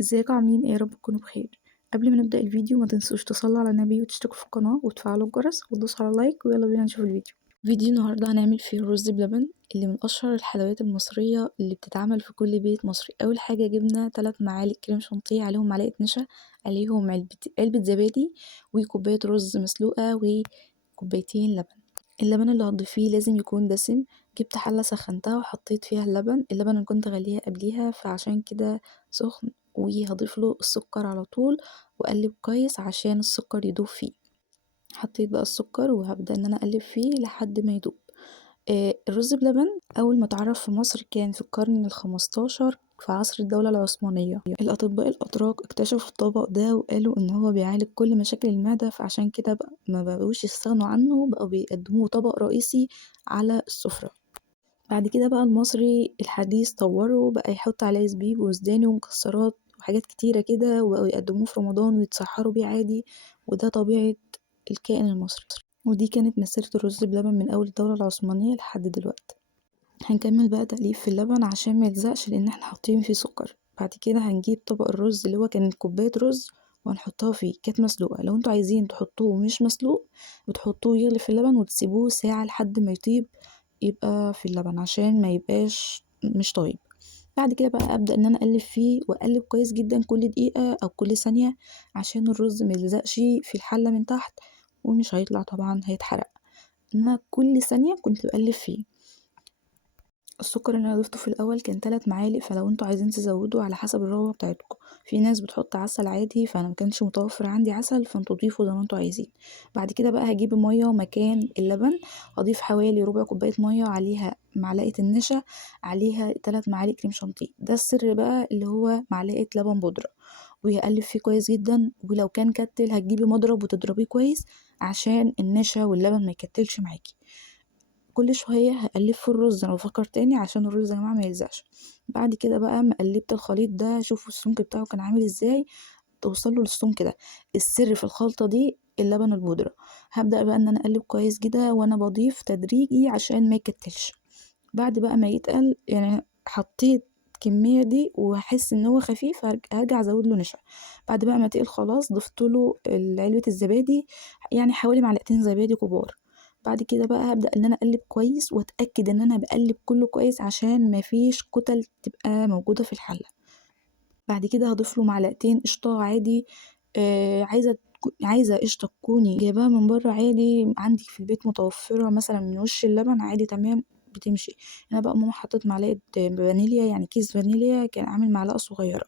ازيكم عاملين ايه؟ يا رب تكونوا بخير. قبل ما نبدأ الفيديو ما تنسوش تصلوا على النبي وتشتركوا في القناة وتفعلوا الجرس وتدوسوا على لايك، ويلا بينا نشوف الفيديو. فيديو النهاردة هنعمل فيه الرز بلبن اللي من أشهر الحلويات المصرية اللي بتتعمل في كل بيت مصري. أول حاجة جبنا 3 معالق كريم شانتيه، عليهم معلقة نشا، عليهم علبة زبادي، وكوباية رز مسلوقة، وكوبايتين لبن. اللبن اللي هتضيفيه لازم يكون دسم. جبت حلة سخنتها وحطيت فيها اللبن اللي كنت غليها قبليها، فعشان كده سخن. وهضيف له السكر على طول واقلب كويس عشان السكر يدوب فيه. حطيت بقى السكر وهبدأ ان انا اقلب فيه لحد ما يدوب. الرز بلبن أول ما اتعرف في مصر كان في القرن ال15 في عصر الدولة العثمانية. الأطباء الأتراك اكتشفوا الطبق ده وقالوا إن هو بيعالج كل مشاكل المعدة، فعشان كده بقى ما بقوش يستغنوا عنه، بقوا بيقدموه طبق رئيسي على السفرة. بعد كده بقى المصري الحديث طوره، بقى يحط عليه زبيب وسوداني ومكسرات وحاجات كتيرة كده، وبقوا يقدموه في رمضان ويتسحروا بيه عادي. وده طبيعة الكائن المصري. ودي كانت مسيرة الرز بلبن من أول الدولة العثمانية لحد دلوقتي. هنكمل بقى تقليب في اللبن عشان ما يلزقش، لأن احنا حاطين فيه سكر. بعد كده هنجيب طبق الرز اللي هو كان كوباية رز وهنحطها فيه، كانت مسلوقة. لو انتوا عايزين تحطوه مش مسلوق بتحطوه يغلي في اللبن وتسيبوه ساعة لحد ما يطيب، يبقى في اللبن عشان ما يبقاش مش طيب. بعد كده بقى ابدا ان انا اقلب فيه واقلب كويس جدا كل دقيقه او كل ثانيه، عشان الرز ما يلزقش في الحله من تحت ومش هيطلع طبعا، هيتحرق. انا كل ثانيه كنت بقلب فيه. السكر اللي انا ضفته في الاول كان 3 معالق، فلو انتوا عايزين تزودوا على حسب الرغبه بتاعتكم. في ناس بتحط عسل عادي، فانا مكانش متوفر عندي عسل، فانتوا ضيفوا زي ما انتوا عايزين. بعد كده بقى هجيب ميه مكان اللبن، هضيف حوالي ربع كوبايه ميه، عليها معلقه النشا، عليها 3 معالق كريم شانتيه. ده السر بقى اللي هو معلقه لبن بودره. وهقلب فيه كويس جدا، ولو كان كتل هتجيبي مضرب وتضربيه كويس عشان النشا واللبن ما يكتلش معاكي. كل شوية هقلب في الرز، انا بفكر تاني عشان الرز يا جماعة ما يلزقش. بعد كده بقى ما قلبت الخليط ده، شوفوا السمك بتاعه كان عامل ازاي، توصلوا للسمك ده. السر في الخلطة دي اللبن البودرة. هبدأ بقى ان انا اقلب كويس كده وانا بضيف تدريجي عشان ما يكتلش. بعد بقى ما يتقل يعني حطيت الكمية دي وهحس ان هو خفيف، هرجع ازود له نشا. بعد بقى ما تقل خلاص ضفت له علبة الزبادي، يعني حوالي معلقتين زبادي كبار. بعد كده بقى هبدأ ان انا اقلب كويس واتأكد ان انا بقلب كله كويس عشان مفيش كتل تبقى موجودة في الحلة. بعد كده هضيف له معلقتين قشطة عادي. عايزة قشطة تكوني جايباها من بره عادي، عندك في البيت متوفرة مثلا من وش اللبن عادي تمام بتمشي. انا بقى ماما حطت معلقة فانيليا، يعني كيس فانيليا كان عامل معلقة صغيرة.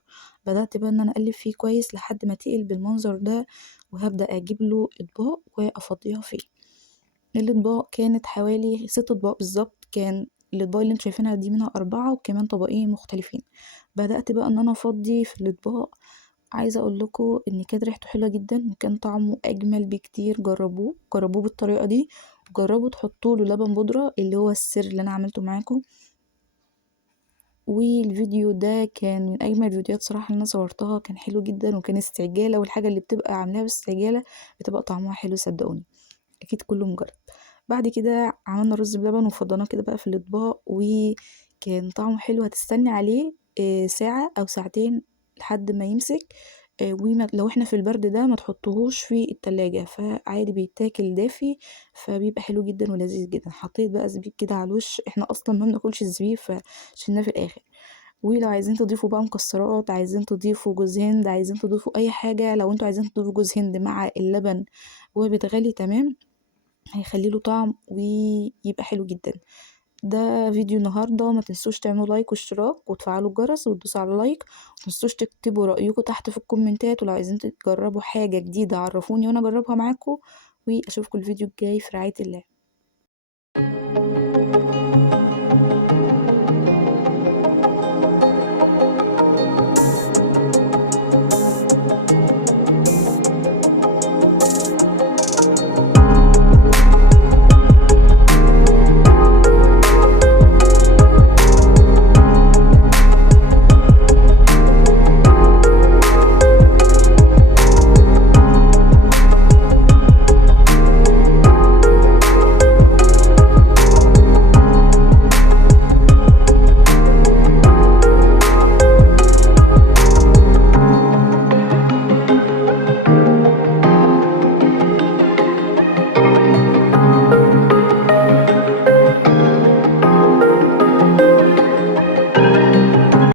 بدأت بقى ان انا اقلب فيه كويس لحد ما تقل بالمنظر ده، وهبدأ اجيب له اطباق وافضيها فيه. الاطباق كانت حوالي 6 اطباق بالظبط. كان الاطباق اللي انتوا شايفينها دي منها 4 وكمان طبقين مختلفين. بدأت بقى ان انا افضي في الاطباق. عايزه اقول لكم ان كانت ريحته حلوه جدا وكان طعمه اجمل بكتير. جربوه بالطريقه دي. جربوا تحطوا له لبن بودره اللي هو السر اللي انا عملته معاكم. والفيديو ده كان من اجمل الفيديوهات صراحه اللي انا صورتها، كان حلو جدا وكان استعجاله، والحاجه اللي بتبقى عاملاها باستعجاله بتبقى طعمها حلو صدقوني. اكيد كله مجرب. بعد كده عملنا رز بلبن وفضيناه كده بقى في الاطباق، وكان طعمه حلو. هتستني عليه ساعة او ساعتين لحد ما يمسك. لو احنا في البرد ده ما تحطوهوش في التلاجة، فعادي بيتاكل دافي، فبيبقى حلو جدا ولذيذ جدا. حطيت بقى زبيب كده على الوش، احنا اصلا ما بناكلش الزبيب فشلناه في الاخر. ولو عايزين تضيفوا بقى مكسرات، عايزين تضيفوا جوز هند، عايزين تضيفوا اي حاجة، لو انتوا عايزين تضيفوا جوز هند مع اللبن وبتغلي تمام، هيخلي له طعم ويبقى حلو جدا. ده فيديو النهارده، ما تنسوش تعملوا لايك واشتراك وتفعلوا الجرس وتدوسوا على لايك. ما تنسوش تكتبوا رأيكم تحت في الكومنتات، ولو عايزين تجربوا حاجة جديدة عرفوني وانا اجربها معاكم. واشوفكم الفيديو الجاي في رعاية الله.